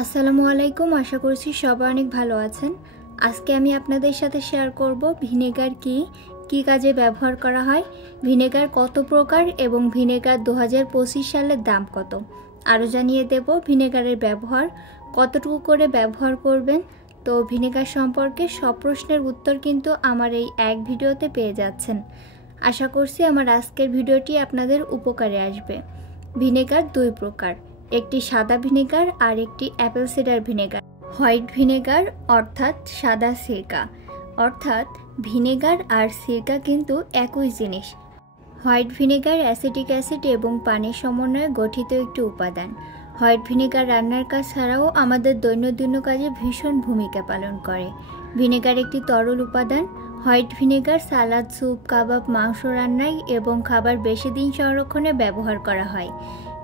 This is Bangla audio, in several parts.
আসসালামু আলাইকুম। আশা করছি সবাই অনেক ভালো আছেন। আজকে আমি আপনাদের সাথে শেয়ার করব ভিনেগার কি কাজে ব্যবহার করা হয়, ভিনেগার কত প্রকার এবং ভিনেগার 2025 সালের দাম কত। আরও জানিয়ে দেব ভিনেগারের ব্যবহার কতটুকু করে ব্যবহার করবেন। তো ভিনেগার সম্পর্কে সব প্রশ্নের উত্তর কিন্তু আমার এই এক ভিডিওতে পেয়ে যাচ্ছেন। আশা করছি আমার আজকের ভিডিওটি আপনাদের উপকারে আসবে। ভিনেগার দুই প্রকার, একটি সাদা ভিনেগার আর একটি Apple cider vinegar. White vinegar অর্থাৎ সাদা সিরকা, অর্থাৎ ভিনেগার আর সিরকা কিন্তু একই জিনিস। হোয়াইট ভিনেগার অ্যাসিটিক অ্যাসিড এবং পানির সমন্বয়ে গঠিত একটি উপাদান। হোয়াইট ভিনেগার রান্নার কাজ ছাড়াও আমাদের দৈনন্দিন কাজে ভীষণ ভূমিকা পালন করে। ভিনেগার একটি তরল উপাদান। হোয়াইট ভিনেগার সালাদ, স্যুপ, কাবাব, মাংস রান্নায় এবং খাবার বেশি দিন সংরক্ষণে ব্যবহার করা হয়।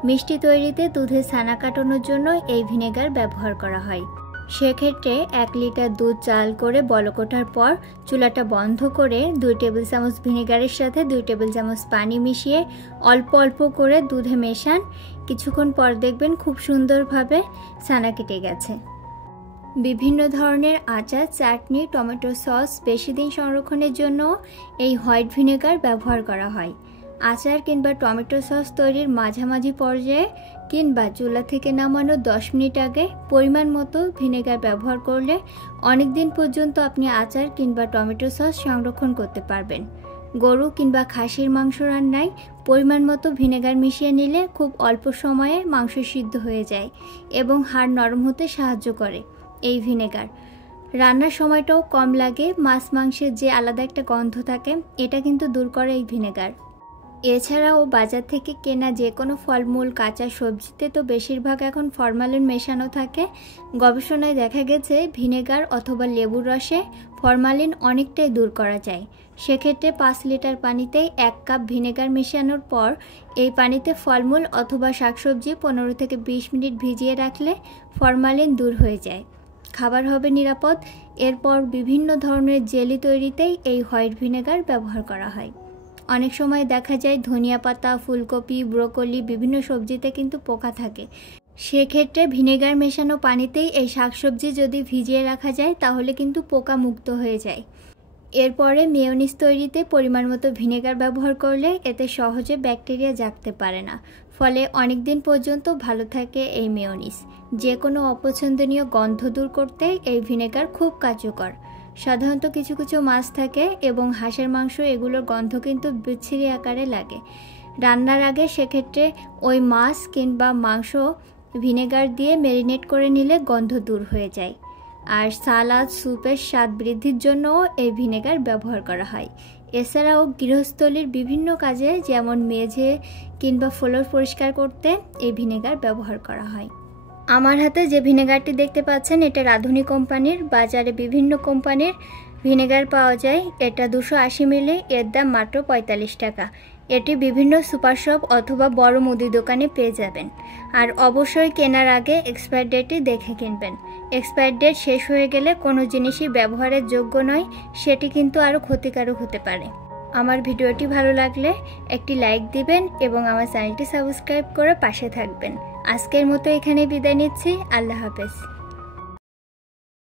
মিষ্টি তৈরিতে দুধে ছানা কাটানোর জন্য এই ভিনেগার ব্যবহার করা হয়। সেক্ষেত্রে 1 লিটার দুধ চাল করে বলক ওঠার পর চুলাটা বন্ধ করে 2 টেবিল চামচ ভিনেগারের সাথে 2 টেবিল চামচ পানি মিশিয়ে অল্প অল্প করে দুধে মেশান। কিছুক্ষণ পর দেখবেন খুব সুন্দরভাবে ছানা কেটে গেছে। বিভিন্ন ধরনের আচার, চাটনি, টমেটো সস বেশি দিন সংরক্ষণের জন্য এই হোয়াইট ভিনেগার ব্যবহার করা হয়। আচার কিংবা টমেটো সস তৈরির মাঝামাঝি পর্যায়ে কিংবা চুলা থেকে নামানোর 10 মিনিট আগে পরিমাণ মতো ভিনেগার ব্যবহার করলে অনেক দিন পর্যন্ত আপনি আচার কিংবা টমেটো সস সংরক্ষণ করতে পারবেন। গরু কিংবা খাসির মাংস রান্নায় পরিমাণ মতো ভিনেগার মিশিয়ে নিলে খুব অল্প সময়ে মাংস সিদ্ধ হয়ে যায় এবং হাড় নরম হতে সাহায্য করে এই ভিনেগার। রান্নার সময়টাও কম লাগে। মাছ মাংসের যে আলাদা একটা গন্ধ থাকে এটা কিন্তু দূর করে এই ভিনেগার। এছাড়াও বাজার থেকে কেনা যে কোনো ফলমূল, কাঁচা সবজিতে তো বেশিরভাগ এখন ফরমালিন মেশানো থাকে। গবেষণায় দেখা গেছে ভিনেগার অথবা লেবুর রসে ফরমালিন অনেকটাই দূর করা যায়। সেক্ষেত্রে 5 লিটার পানিতে 1 কাপ ভিনেগার মেশানোর পর এই পানিতে ফলমূল অথবা শাকসবজি 15 থেকে 20 মিনিট ভিজিয়ে রাখলে ফরমালিন দূর হয়ে যায়। খাবার হবে নিরাপদ। এরপর বিভিন্ন ধরনের জেলি তৈরিতেই এই হোয়াইট ভিনেগার ব্যবহার করা হয়। অনেক সময় দেখা যায় ধনিয়া পাতা, ফুলকপি, ব্রোকলি বিভিন্ন সবজিতে কিন্তু পোকা থাকে। সেক্ষেত্রে ভিনেগার মেশানো পানিতেই এই শাকসবজি যদি ভিজিয়ে রাখা যায় তাহলে কিন্তু পোকা মুক্ত হয়ে যায়। এরপরে মেয়োনিজ তৈরিতে পরিমাণ মতো ভিনেগার ব্যবহার করলে এতে সহজে ব্যাকটেরিয়া জাগতে পারে না, ফলে অনেক দিন পর্যন্ত ভালো থাকে এই মেয়োনিজ। যে কোনো অপছন্দনীয় গন্ধ দূর করতে এই ভিনেগার খুব কার্যকর। সাধারণত কিছু কিছু মাছ থাকে এবং হাঁসের মাংস, এগুলোর গন্ধ কিন্তু বিচ্ছিরি আকারে লাগে রান্নার আগে। সেক্ষেত্রে ওই মাছ কিংবা মাংস ভিনেগার দিয়ে ম্যারিনেট করে নিলে গন্ধ দূর হয়ে যায়। আর সালাদ, স্যুপের স্বাদ বৃদ্ধির জন্যও এই ভিনেগার ব্যবহার করা হয়। এছাড়াও গৃহস্থলীর বিভিন্ন কাজে যেমন মেঝে কিংবা ফ্লোর পরিষ্কার করতে এই ভিনেগার ব্যবহার করা হয়। আমার হাতে যে ভিনেগারটি দেখতে পাচ্ছেন এটা রাঁধুনি কোম্পানির। বাজারে বিভিন্ন কোম্পানির ভিনেগার পাওয়া যায়। এটা 280 মিলি, এর দাম মাত্র 45 টাকা। এটি বিভিন্ন সুপার শপ অথবা বড় মুদি দোকানে পেয়ে যাবেন। আর অবশ্যই কেনার আগে এক্সপায়ার ডেটটি দেখে কিনবেন। এক্সপায়ার ডেট শেষ হয়ে গেলে কোনো জিনিসই ব্যবহারের যোগ্য নয়, সেটি কিন্তু আরও ক্ষতিকারক হতে পারে। আমার ভিডিওটি ভালো লাগলে একটি লাইক দিবেন এবং আমার চ্যানেলটি সাবস্ক্রাইব করে পাশে থাকবেন। আজকের মতো এখানে বিদায় নিচ্ছি। আল্লাহ হাফেজ।